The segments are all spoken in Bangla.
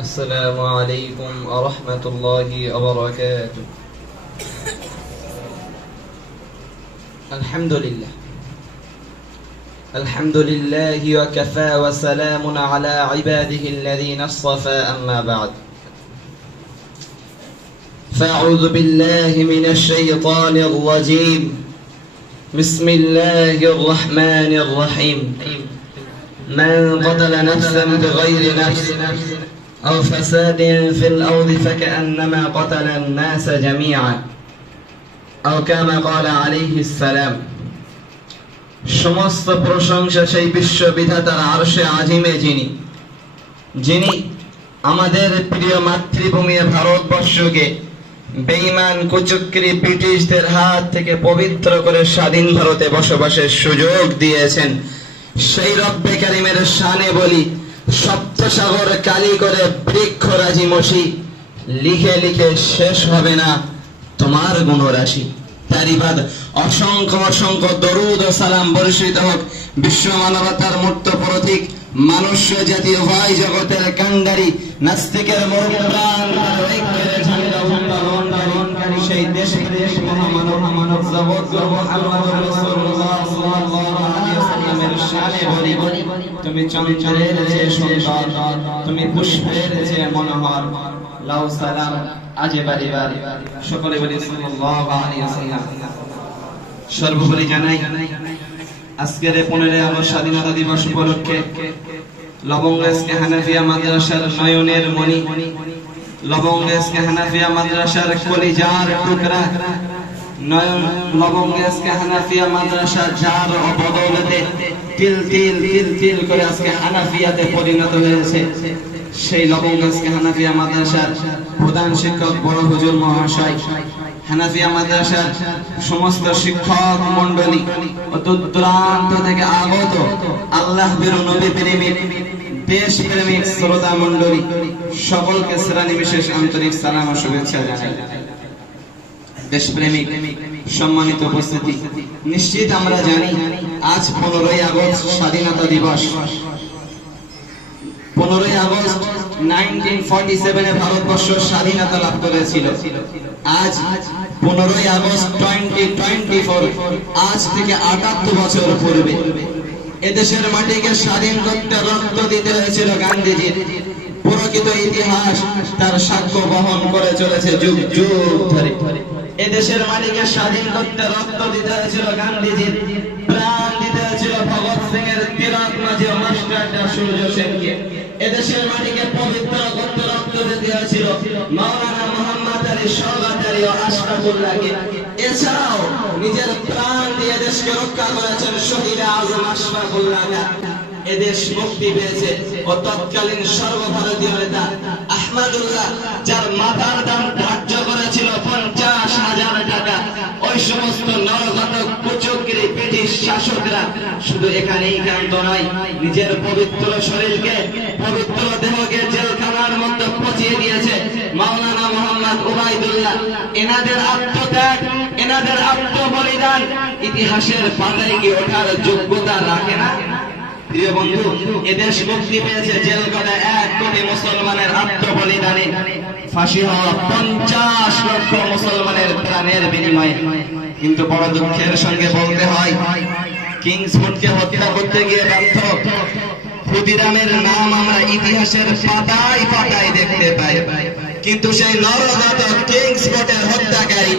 السلام عليكم ورحمة الله وبركاته. الحمد لله وكفى وسلام على عباده الذين اصطفى أما بعد فأعوذ بالله من الشيطان الرجيم بسم الله الرحمن الرحيم من قتل نفسا بغير نفس أو فساد في الأرض فكأنما قتل الناس جميعا أو كما قال عليه السلام। সমস্ত প্রশংসা সেই বিশ্ববিধাতার আরশে আজিমে যিনি আমাদের প্রিয় মাতৃভূমি ভারতবর্ষকে বেঈমান কুচক্রী ব্রিটিশদের হাত থেকে পবিত্র করে স্বাধীন ভারতে বসবাসের সুযোগ দিয়েছেন। সেই রব্বে কারিমের শানে বলি, সপ্তসাগর কালি করে বৃক্ষরাজি মসি, লিখে লিখে শেষ হবে না তোমার গুণরাশি। তারই বাদ অসংখ্য অসংখ্য দরুদ ও সালাম বর্ষিত হোক বিশ্ব মানবতার মূর্ত প্রতীক, মানুষ্য জাতীয় ভাই জগতের কান্ডারি, নাস্তিকের মরুপ্রাণ ঝান্ডা উত্তোলনকারী সেই দেশ মহামানব জগৎ মুহাম্মদ রাসূলুল্লাহ সাল্লাল্লাহু আলাইহি ওয়াসাল্লামের শানে বলি, তুমি চঞ্চলের চেয়ে সুন্দর, তুমি পুষ্পের চেয়ে মনোহর, লাউ সালাম আজে বাড়ি বাড়ি সকলে বলি সাল্লাল্লাহু আলাইহি ওয়াসাল্লাম। সর্বোপরি জানাই আজকের 15 আগস্ট স্বাধীনতা দিবস উপলক্ষে লবঙ্গেসকে হানাফিয়া মাদ্রাসার নয়নের মণি, লবঙ্গেসকে হানাফিয়া মাদ্রাসার কলিজার টুকরা, লবঙ্গেসকে হানাফিয়া মাদ্রাসা যার বদৌলতে তিল তিল তিল তিল করে আজকে হানাফিয়াতে পরিণত হয়েছে, সেই লবঙ্গেসকে হানাফিয়া মাদ্রাসার প্রধান শিক্ষক বড় হুজুর মহাশয়, হানাফিয়া মাদ্রাসার সমস্ত শিক্ষক মণ্ডলী ও দূরান্ত থেকে আগত আল্লাহ বীর নবী প্রেমিক দেশ প্রেমিক শ্রোতা মণ্ডলী সকলকে শ্রেণী বিশেষ আন্তরিক সালাম ও শুভেচ্ছা জানাই। দেশ প্রেমিক সম্মানিত উপস্থিতি, নিশ্চিত আমরা জানি আজ 15ই আগস্ট স্বাধীনতা দিবস। 15ই আগস্ট 1947 ভারতবর্ষ স্বাধীনতা লাভ করেছিল। আজ 15ই আগস্ট 2024, আজ থেকে 78 বছর পূর্বে এদেশের মাটিকে স্বাধীন করতে রক্ত দিতে হয়েছিল গান্ধীজির। প্রকৃত ইতিহাস তার সাক্ষ্য বহন করে চলেছে যুগ যুগ ধরে। এদেশের মাটিকে স্বাধীন করতে রক্ত দিতে হয়েছিল গান্ধীজির, প্রাণ দিতে হয়েছিল ভগৎ সিং এর তিলক মাঝি ও মাস্টারদা সূর্য সেনকে। এদেশের মাটিকে পবিত্র করতে রক্ত দিতে হয়েছিল মাওলানা মুহাম্মদ আলী শওকত ও আশরাফুল্লাহকে। এছাড়াও নিজের প্রাণ দিয়ে দেশকে রক্ষা করেছেন শহীদ আজম আশরাফুল্লাহ। এদেশ মুক্তি পেয়েছে ও তৎকালীন সর্বভারতীয় নেতা আহমদুল্লাহ, যার মাথার দাম ধার্য করেছিল 50,000 টাকা। ওই সমস্ত নরঘাতক কুচক্রী ব্রিটিশ শাসকরা শুধু এখানেই ক্ষান্ত নয়, নিজের পবিত্র শরীরকে পবিত্র দেহকে জেলখানার মধ্যে পচিয়ে দিয়েছে মাওলানা মুহাম্মদ উবাইদুল্লাহ। এনাদের আত্মত্যাগ, এনাদের আত্মবলিদান ইতিহাসের পাতায় কি ওঠার যোগ্যতা রাখে না? প্রিয় বন্ধু, এদেশ মুক্তি পেয়েছে জেল গড়ে 1 কোটি মুসলমানের আত্মবলিদানে, ফাঁসি হওয়া 50 লক্ষ মুসলমানের প্রাণের বিনিময়ে। কিন্তু বড় দুঃখের সঙ্গে বলতে হয়, কিংসফোর্ডকে হত্যা করতে গিয়ে ব্যর্থ ক্ষুদিরামের নাম আমরা ইতিহাসের পাতায় পাতায় দেখতে পাই, কিন্তু সেই নরঘাতক কিংসফোর্ডের হত্যাকারী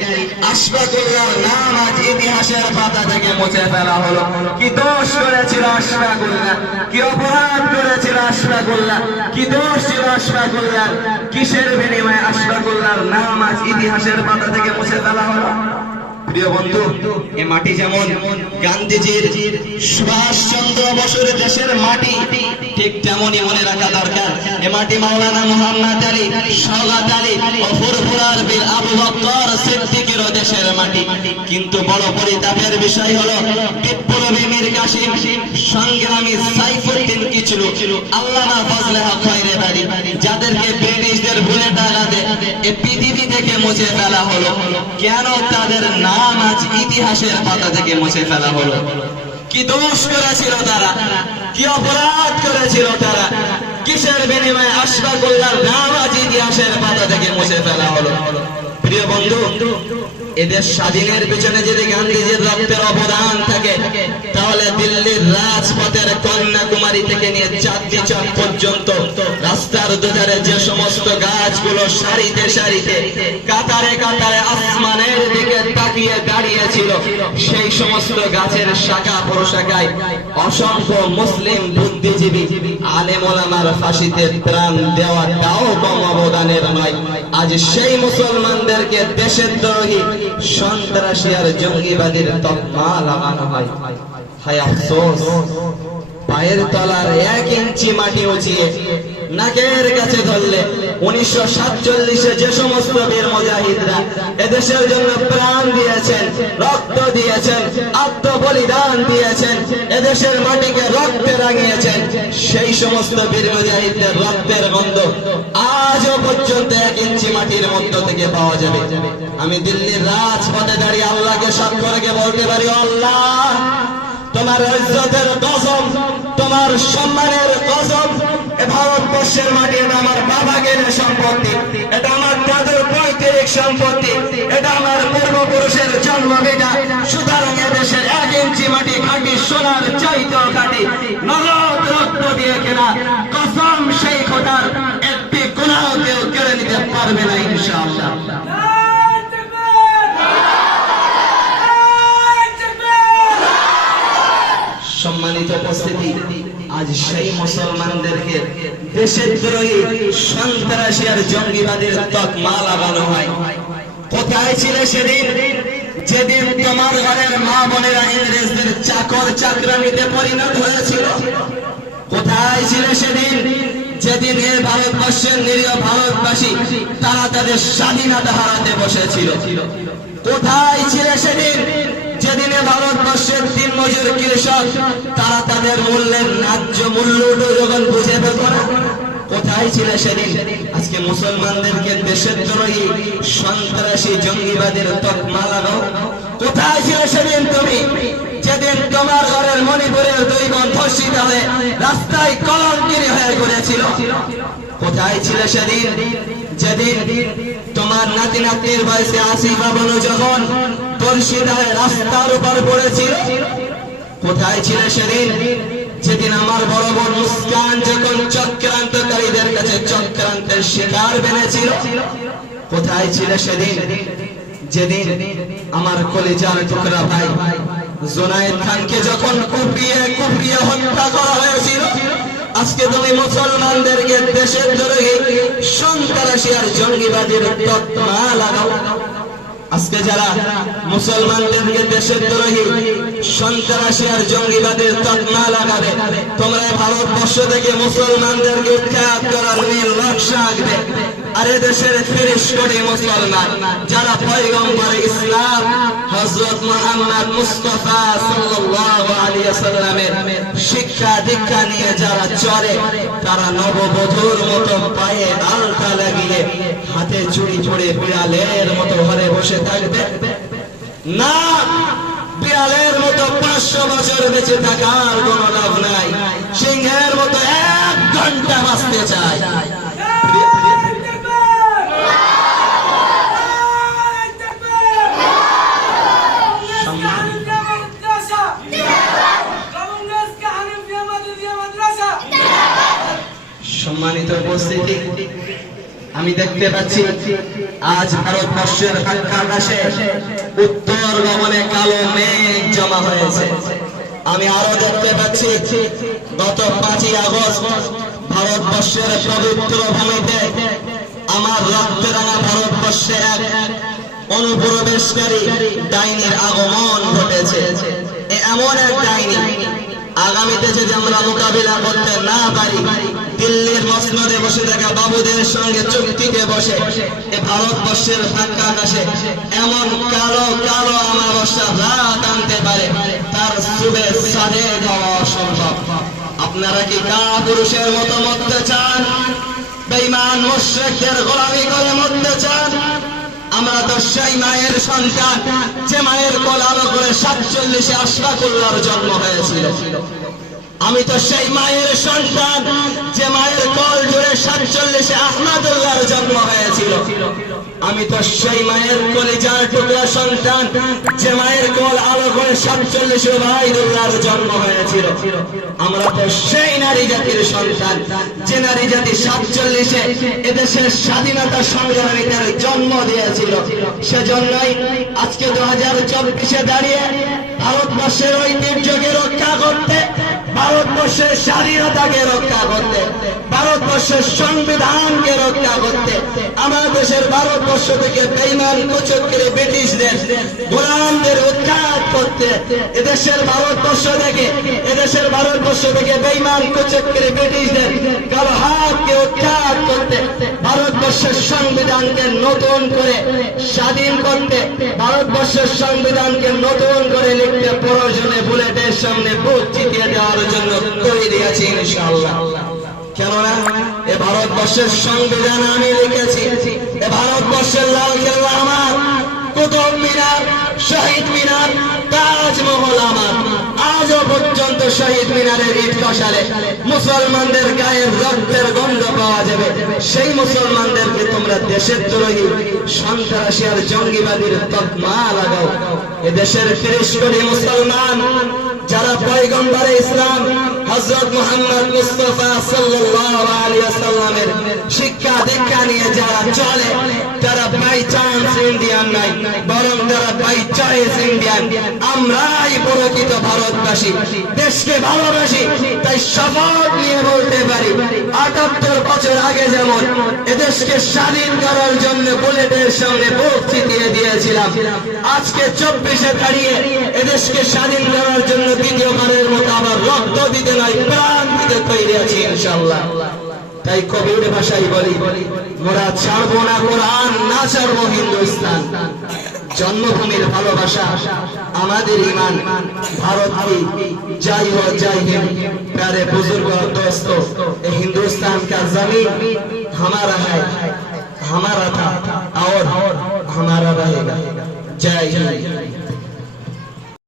আশফাকুল্লাহর নাম আজ ইতিহাসের পাতা থেকে মুছে ফেলা হলো। কি দোষ করেছিল আশফাকুল্লাহ, কি অপরাধ করেছিল আশফাকুল্লাহ, কি দোষ ছিল আশফাকুল্লাহ, কিসের বিনিময়ে আশফাকুল্লাহর নাম আজ ইতিহাসের পাতা থেকে মুছে ফেলা হলো? প্রিয় বন্ধু, এ মাটি যেমন গান্ধীজির, সুভাষচন্দ্র বসুর দেশের মাটি, ঠিক তেমনই মনে রাখা দরকার এ মাটি মাওলানা মুহাম্মদ আলী শওকত আলী ও ফুরফুরার বীর আবু বকর সিদ্দিকের দেশের মাটি। কিন্তু বড় পরিতাপের বিষয় হলো বিপ্লবী মীর কাসিম, সংগ্রামী সাইফুদ্দিন কিচলু, আল্লামা ফজলে হক খয়রেবাড়ি, যাদেরকে ব্রিটিশদের ভুলে টাকাতে এ পৃথিবী থেকে মুছে ফেলা হলো। কেন তাদের নাম আজ ইতিহাসের পাতা থেকে মুছে ফেলা হলো? কি দোষ করেছিল তারা, কি অপরাধ করেছিল তারা, কিসের বিনিময়ে আশফাকুল্লাহর নাম আজ ইতিহাসের পাতা থেকে মুছে ফেলা হলো। প্রিয় বন্ধু, এদের স্বাধীনের পিছনে যদি গান্ধীজির রক্তের অবদান থাকে, তাহলে দিল্লির রাজপথের কন্যাকুমারী থেকে নিয়ে চাঁদনি চক পর্যন্ত রাস্তার দুধারে যে সমস্ত গাছগুলো সারিতে সারিতে কাতারে কাতারে আসমানের দিকে তাকিয়ে দাঁড়িয়েছিল, সেই সমস্ত গাছের শাখা প্রশাখায় অসংখ্য মুসলিম বুদ্ধিজীবী আলেম ওলামার ফাঁসিতে প্রাণ দেওয়াটাও কম অবদানের নয়। আজ সেই মুসলমানদেরকে দেশের দ্রোহী, সন্ত্রাসী আর জঙ্গিবাদীর তকমা লাগানো হয়। হায় আফসোস, পায়ের তলার 1 ইঞ্চি মাটি উঁচিয়ে নাকের কাছে ধরলে 1947-এ যে সমস্ত বীর মুজাহিদরা এদেশের জন্য প্রাণ দিয়েছেন, রক্ত দিয়েছেন, আত্মবলিদান দিয়েছেন, এদেশের মাটিকে রক্তে রাঙিয়েছেন, সেই সমস্ত বীর মুজাহিদদের রক্তের গন্ধ আজও পর্যন্ত 1 ইঞ্চি মাটির মধ্য থেকে পাওয়া যাবে। আমি দিল্লির রাজপথে দাঁড়িয়ে আল্লাহকে সাক্ষ্য রেখে বলতে পারি, আল্লাহ তোমার ইজ্জতের কসম, তোমার সম্মানের কসম, ভারতবর্ষের মাটি এটা আমার বাবাকে সম্পত্তি, এটা আমার দাদুর পৈতৃক সম্পত্তি, এটা আমার পূর্বপুরুষের জন্মভিটা। সুতরাং এদেশের 1 ইঞ্চি মাটি খাঁটি সোনার চাইতেও খাঁটি, নগদ রক্ত দিয়ে কেনা কসম, সেই খোদার একটি গুনাহ কেউ কেড়ে নিতে পারবে না ইনশাআল্লাহ। সম্মানিত উপস্থিতি, আজ সেই মুসলমানদেরকে দেশের দ্রোহী, সন্ত্রাসী আর জঙ্গিবাদীর তকমা লাগানো হয়। কোথায় ছিলে সেদিন যেদিন তোমার ঘরের মা বোনেরা ইংরেজদের চাকর চাকরানিতে পরিণত হয়েছিল? কোথায় ছিলে সেদিন যেদিন এই ভারতবর্ষের নিরীহ ভারতবাসী তারা তাদের স্বাধীনতা হারাতে বসেছিল? কোথায় ছিলে সেদিন যেদিনে ভারতবর্ষের দিনমজুর কৃষক তারা তাদের মূল্যের ন্যায্য মূল্যটা যখন বুঝে পেত না? কোথায় ছিল সেদিন? আজকে মুসলমানদেরকে দেশের দ্রোহী, সন্ত্রাসী, জঙ্গিবাদের তকমা লাগাও। কোথায় ছিল সেদিন তুমি যেদিন তোমার ঘরের মণিপুরের 2 বোন ধর্ষিত হয়ে রাস্তায় কলঙ্কিনী হয়ে ঘুরেছিল? কোথায় ছিল সেদিন যেদিন তোমার নাতি নাতনির বয়সে আসিফা বানু যখন ধর্ষিত হয়ে রাস্তার উপর পড়েছিল? কোথায় ছিল সেদিন যেদিন আমার বড় বোন মুস্কান যখন চক্রান্তকারীদের কাছে চক্রান্তের শিকার বেনেছিল? কোথায় ছিল সেদিন যেদিন আমার কলিজার টুকরা ভাই জুনায়েদ খানকে যখন কুপিয়ে কুপিয়ে হত্যা করা হয়েছিল? আজকে তুমি মুসলমানদেরকে দেশের দ্রোহী, সন্ত্রাসী আর জঙ্গিবাদীর তকমা লাগাও। আজকে যারা মুসলমানদেরকে দেশের দ্রোহী, সন্ত্রাসী আর জঙ্গিবাদের তকমা লাগাবে, তোমরা ভারতবর্ষ থেকে মুসলমানদেরকে উৎখাত করার নীল নকশা আঁকবে। আর এদেশের 30 কোটি মুসলমান যারা পয়গম্বর ইসলাম হযরত মুহাম্মদ মুস্তাফা সাল্লাল্লাহু আলাইহি ওয়াসাল্লামের শিক্ষা দীক্ষা নিয়ে যারা চলে, তারা নববধূর মতো পায়ে আলতা লাগিয়ে হাতে চুড়ি পরে বিড়ালের মতো ঘরে বসে থাকবে না। বিড়ালের মতো 500 বছর বেঁচে থাকার কোনো লাভ নাই। সিংহের মতো 1 ঘন্টা বাঁচতে চায়। সম্মানিত উপস্থিতি, আমি দেখতে পাচ্ছি আজ ভারতবর্ষের আকাশে উত্তর গগনে কালো মেঘ জমা হয়েছে। আমি আরো দেখতে পাচ্ছি গত 5ই আগস্ট ভারতবর্ষের পবিত্র ভূমিতে আমার রক্তরাঙা ভারতবর্ষে এক অনুপ্রবেশকারী ডাইনির আগমন ঘটেছে। এমন এক ডাইনি আগামীতে যদি আমরা মোকাবিলা করতে না পারি, দিল্লির মসনদে বসে থাকা বাবুদের সঙ্গে চুক্তিতে বসে এ ভারতবর্ষের ফাঁকা আকাশে এমন কালো কালো অমাবস্যা রাত আনতে পারে, তার শুভে সাধে যাওয়া অসম্ভব। আপনারা কি কাপুরুষের মতো মরতে চান? বেঈমান মুশরিকদের গোলামি করে মরতে চান? আমরা তো সেই মায়ের সন্তান যে মায়ের কোল আলো করে 47-এ আশফাকুল্লাহর জন্ম হয়েছিল। আমি তো সেই মায়ের সন্তান যে মায়ের কোল জুড়ে 47 আহমদুল্লাহর জন্ম হয়েছিল। আমি তো সেই মায়ের কলিজার টুকরা সন্তান যে মায়ের কোল আলো করে 47 ওবাইদুল্লাহর জন্ম হয়েছিল। আমরা তো সেই নারী জাতির সন্তান যে নারী জাতি 47-এ এদেশের স্বাধীনতা সংগ্রামীদের জন্ম দিয়েছিল। সেজন্যই আজকে 2024-এ দাঁড়িয়ে ভারতবর্ষের ঐতিহ্যকে রক্ষা করতে, ভারতবর্ষের স্বাধীনতাকে রক্ষা করতে, ভারতবর্ষের সংবিধানকে রক্ষা করতে, আমার দেশের ভারতবর্ষ থেকে বেঈমান কুচক্রী ব্রিটিশদের গোলামদের উৎখাত করতে, এদেশের ভারতবর্ষ থেকে বেঈমান কুচক্রী ব্রিটিশদের কালো হাতকে উৎখাত করতে, ভারতবর্ষের সংবিধানকে নতুন করে স্বাধীন করতে, ভারতবর্ষের সংবিধানকে নতুন করে লিখতে প্রয়োজনে বুলেটের সামনে বুক চিতিয়ে দেওয়ার জন্য তৈরি আছি ইনশাআল্লাহ। কেননা এ ভারতবর্ষের সংবিধান আমি লিখেছি, এ ভারতবর্ষের লালকেল্লা আমার, কুতুব মিনার, শহীদ মিনার, তাজমহল আমার। আজও পর্যন্ত শহীদ মিনারের ইট কষালে মুসলমানদের গায়ের রক্তের গন্ধ পাওয়া যাবে। সেই মুসলমানদেরকে তোমরা দেশের দ্রোহী, সন্ত্রাসী আর জঙ্গিবাদীর তকমা লাগাও। এ দেশের 30 কোটি মুসলমান যারা পয়গম্বরে ইসলাম হযরত মুহাম্মদ মুস্তাফা সাল্লাল্লাহু আলাইহি ওয়াসাল্লামের শিক্ষা দীক্ষা নিয়ে যারা চলে, তারা বাই চান্স ইন্ডিয়ান নাই, বরং তারা বাই চয়েস ইন্ডিয়ান। আমরাই প্রকৃত ভারতবাসী, দেশকে ভালোবাসি। তাই শপথ নিয়ে বলতে পারি, 78 বছর আগে যেমন এদেশকে স্বাধীন করার জন্য বুলেটের সামনে বুক চিতিয়ে দিয়েছিলাম, আজকে 24-এ দাঁড়িয়ে এদেশকে স্বাধীন করার জন্য দ্বিতীয়বারের মতো আবার রক্ত দিতে নয়, প্রাণ দিতে তৈরি আছি ইনশাআল্লাহ। তাই কবির ভাষায় বলি, মোরা ছাড়বো না কোরআন, না ছাড়বো হিন্দুস্তান। জন্মভূমির ভালোবাসা আমাদের ঈমান। भारत की जय हो जय हिंद। प्यारे बुजुर्ग और दोस्तों, हिंदुस्तान का जमीन हमारा है, हमारा था।